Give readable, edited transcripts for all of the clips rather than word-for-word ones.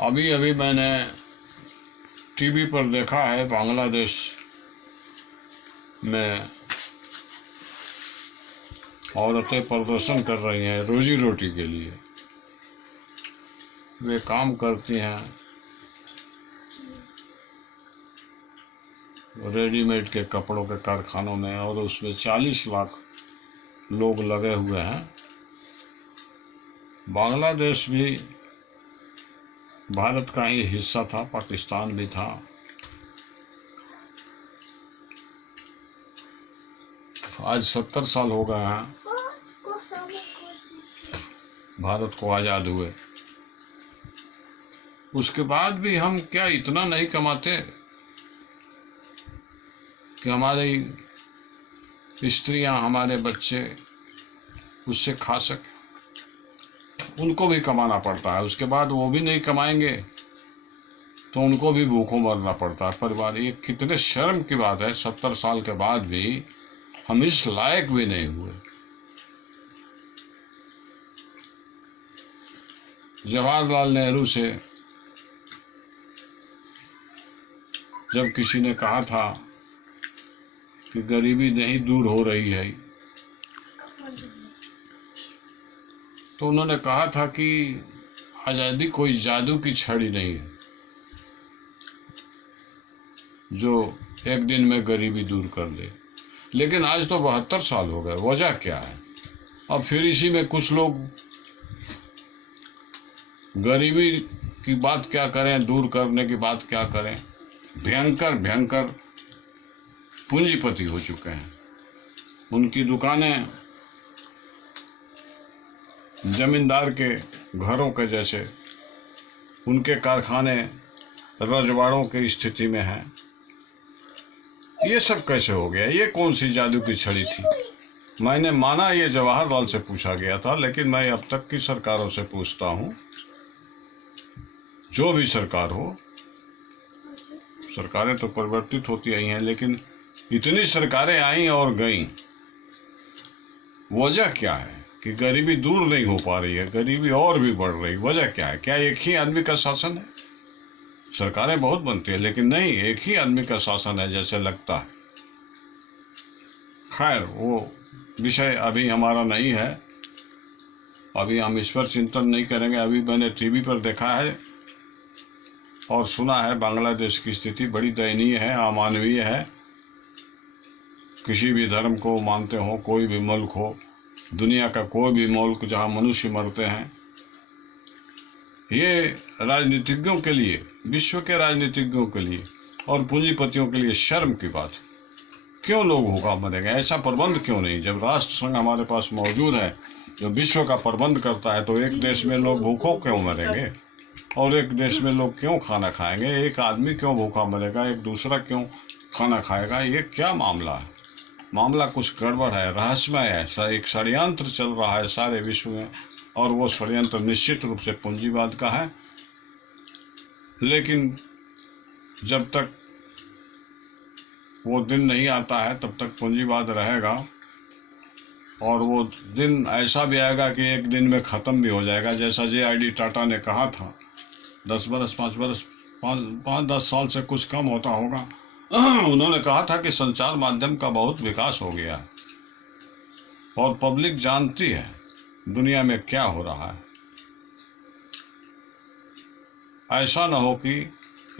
अभी अभी मैंने टीवी पर देखा है, बांग्लादेश में औरतें प्रदर्शन कर रही हैं रोजी रोटी के लिए। वे काम करती हैं रेडीमेड के कपड़ों के कारखानों में, और उसमें 40 लाख लोग लगे हुए हैं। बांग्लादेश भी भारत का ही हिस्सा था, पाकिस्तान भी था। आज 70 साल हो गए हैं भारत को आज़ाद हुए। उसके बाद भी हम क्या इतना नहीं कमाते कि हमारी स्त्रियां, हमारे बच्चे उससे खा सके? उनको भी कमाना पड़ता है। उसके बाद वो भी नहीं कमाएंगे तो उनको भी भूखों मरना पड़ता है परिवार। ये कितने शर्म की बात है, 70 साल के बाद भी हम इस लायक भी नहीं हुए। जवाहरलाल नेहरू से जब किसी ने कहा था कि गरीबी नहीं दूर हो रही है, तो उन्होंने कहा था कि आज़ादी कोई जादू की छड़ी नहीं है जो एक दिन में गरीबी दूर कर दे। लेकिन आज तो 72 साल हो गए। वजह क्या है? अब फिर इसी में कुछ लोग गरीबी की बात क्या करें, दूर करने की बात क्या करें। भयंकर भयंकर पूंजीपति हो चुके हैं। उनकी दुकानें जमींदार के घरों के जैसे, उनके कारखाने रजवाड़ों की स्थिति में हैं। ये सब कैसे हो गया? ये कौन सी जादू की छड़ी थी? मैंने माना ये जवाहरलाल से पूछा गया था, लेकिन मैं अब तक की सरकारों से पूछता हूँ, जो भी सरकार हो, सरकारें तो परिवर्तित होती आई हैं, लेकिन इतनी सरकारें आई और गईं, वजह क्या है कि गरीबी दूर नहीं हो पा रही है, गरीबी और भी बढ़ रही? वजह क्या है? क्या एक ही आदमी का शासन है? सरकारें बहुत बनती है, लेकिन नहीं, एक ही आदमी का शासन है जैसे लगता है। खैर, वो विषय अभी हमारा नहीं है, अभी हम इस पर चिंतन नहीं करेंगे। अभी मैंने टीवी पर देखा है और सुना है बांग्लादेश की स्थिति बड़ी दयनीय है, अमानवीय है। किसी भी धर्म को मानते हो, कोई भी मुल्क हो, दुनिया का कोई भी मुल्क जहाँ मनुष्य मरते हैं, ये राजनीतिज्ञों के लिए, विश्व के राजनीतिज्ञों के लिए और पूंजीपतियों के लिए शर्म की बात। क्यों लोग भूखा मरेंगे? ऐसा प्रबंध क्यों नहीं? जब राष्ट्र संघ हमारे पास मौजूद है जो विश्व का प्रबंध करता है, तो एक देश में लोग भूखों क्यों मरेंगे और एक देश में लोग क्यों खाना खाएंगे? एक आदमी क्यों भूखा मरेगा, एक दूसरा क्यों खाना खाएगा? ये क्या मामला है? मामला कुछ गड़बड़ है, रहस्यमय है। एक षड्यंत्र चल रहा है सारे विश्व में, और वो षड्यंत्र निश्चित रूप से पूंजीवाद का है। लेकिन जब तक वो दिन नहीं आता है तब तक पूंजीवाद रहेगा, और वो दिन ऐसा भी आएगा कि एक दिन में ख़त्म भी हो जाएगा। जैसा JID टाटा ने कहा था, 10 बरस 5-10 साल से कुछ कम होता होगा, उन्होंने कहा था कि संचार माध्यम का बहुत विकास हो गया है और पब्लिक जानती है दुनिया में क्या हो रहा है। ऐसा न हो कि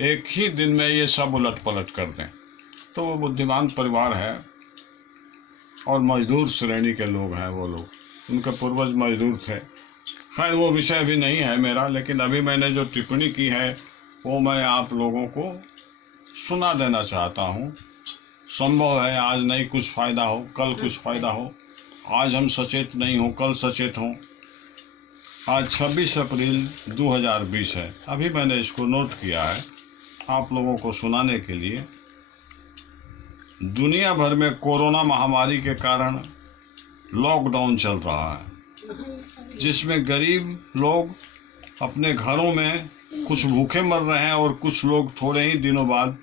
एक ही दिन में ये सब उलट पलट कर दें। तो वो बुद्धिमान परिवार है और मजदूर श्रेणी के लोग हैं वो लोग, उनके पूर्वज मजदूर थे। खैर, वो विषय भी नहीं है मेरा, लेकिन अभी मैंने जो टिप्पणी की है वो मैं आप लोगों को सुना देना चाहता हूँ। संभव है आज नहीं कुछ फ़ायदा हो, कल कुछ फ़ायदा हो। आज हम सचेत नहीं हो, कल सचेत हों। आज 26 अप्रैल 2020 है। अभी मैंने इसको नोट किया है आप लोगों को सुनाने के लिए। दुनिया भर में कोरोना महामारी के कारण लॉकडाउन चल रहा है, जिसमें गरीब लोग अपने घरों में कुछ भूखे मर रहे हैं और कुछ लोग थोड़े ही दिनों बाद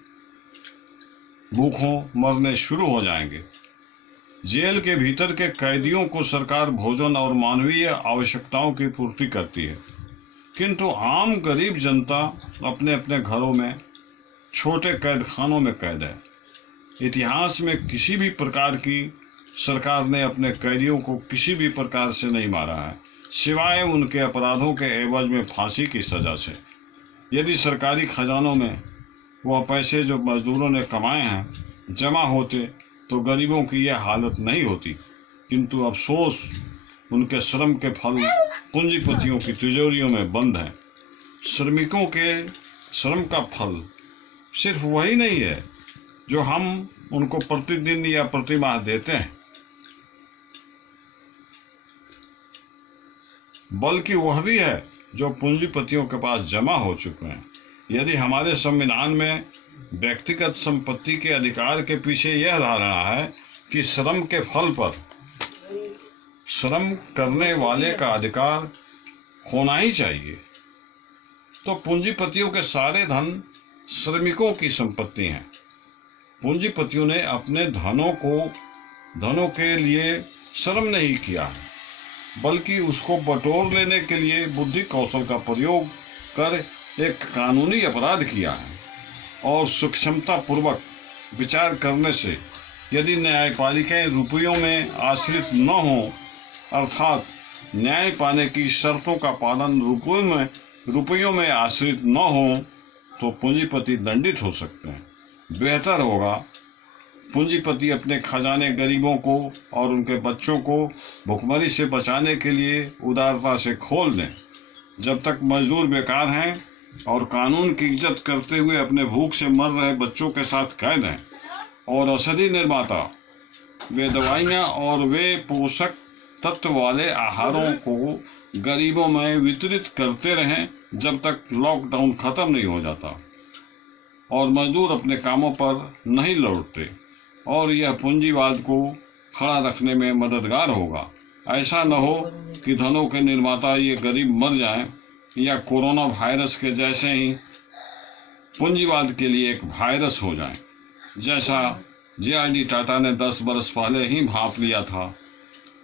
भूखों मरने शुरू हो जाएंगे। जेल के भीतर के कैदियों को सरकार भोजन और मानवीय आवश्यकताओं की पूर्ति करती है। किंतु आम गरीब जनता अपने अपने घरों में छोटे कैद खानों में कैद है। इतिहास में किसी भी प्रकार की सरकार ने अपने कैदियों को किसी भी प्रकार से नहीं मारा है, सिवाय उनके अपराधों के एवज में फांसी की सज़ा से। यदि सरकारी खजानों में वह पैसे जो मजदूरों ने कमाए हैं जमा होते तो गरीबों की यह हालत नहीं होती। किंतु अफसोस, उनके श्रम के फल पूंजीपतियों की तिजोरियों में बंद हैं। श्रमिकों के श्रम का फल सिर्फ वही नहीं है जो हम उनको प्रतिदिन या प्रति माह देते हैं, बल्कि वह भी है जो पूंजीपतियों के पास जमा हो चुके हैं। यदि हमारे संविधान में व्यक्तिगत संपत्ति के अधिकार के पीछे यह धारणा है कि श्रम के फल पर श्रम करने वाले का अधिकार होना ही चाहिए, तो पूंजीपतियों के सारे धन श्रमिकों की संपत्ति हैं। पूंजीपतियों ने अपने धनों के लिए श्रम नहीं किया है, बल्कि उसको बटोर लेने के लिए बुद्धि कौशल का प्रयोग कर एक कानूनी अपराध किया है। और सूक्ष्मता पूर्वक विचार करने से यदि न्यायपालिकाएं रुपयों में आश्रित न हो, अर्थात न्याय पाने की शर्तों का पालन रुपयों में आश्रित न हो, तो पूंजीपति दंडित हो सकते हैं। बेहतर होगा पूंजीपति अपने खजाने गरीबों को और उनके बच्चों को भुखमरी से बचाने के लिए उदारता से खोल दें। जब तक मजदूर बेकार हैं और कानून की इज्जत करते हुए अपने भूख से मर रहे बच्चों के साथ कैद हैं, और औषधि निर्माता वे दवाइयाँ और वे पोषक तत्व वाले आहारों को गरीबों में वितरित करते रहें जब तक लॉकडाउन खत्म नहीं हो जाता और मजदूर अपने कामों पर नहीं लौटते, और यह पूंजीवाद को खड़ा रखने में मददगार होगा। ऐसा न हो कि धनों के निर्माता ये गरीब मर जाएं या कोरोना वायरस के जैसे ही पूंजीवाद के लिए एक वायरस हो जाएं, जैसा जे.आर.डी. टाटा ने 10 बरस पहले ही भांप लिया था।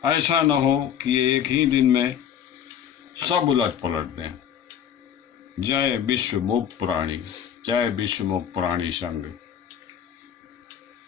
ऐसा न हो कि ये एक ही दिन में सब उलट पलट दें। जय विश्व मुक्त प्राणी, जय विश्व मुक्त प्राणी संघ।